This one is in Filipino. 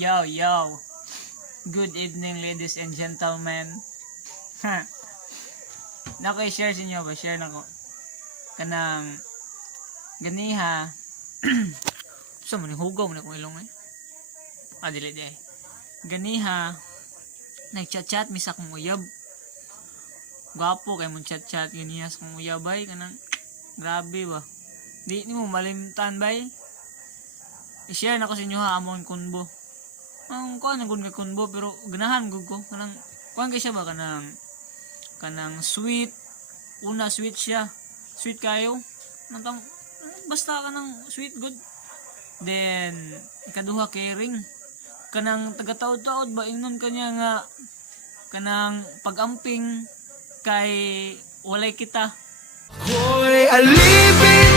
Yo, yo. Good evening, ladies and gentlemen. Nako i-share sa inyo ba? Share nako. Kanang ganiha. Sa mo ni hugaw mo na kung ilong eh. Dili di. Ganiha. Nag-chat-chat mi sa kong uyab. Gwapo kay mong chat-chat ganiha sa kong uyab bay kanang grabe ba. Di ni mo malimtan bay. I-share nako sa inyo ha amon kunbo. Ang kuan gud nga kunbo pero ganahan gud ko kanang kuan kay siya ba kanang sweet. Una sweet siya. Sweet kayo. Nantang basta kanang sweet good. Then ikaduha caring. Kanang taga-taod-taod ba ingnon kanya nga kanang pag-amping kay walay kita. Hoy, alipin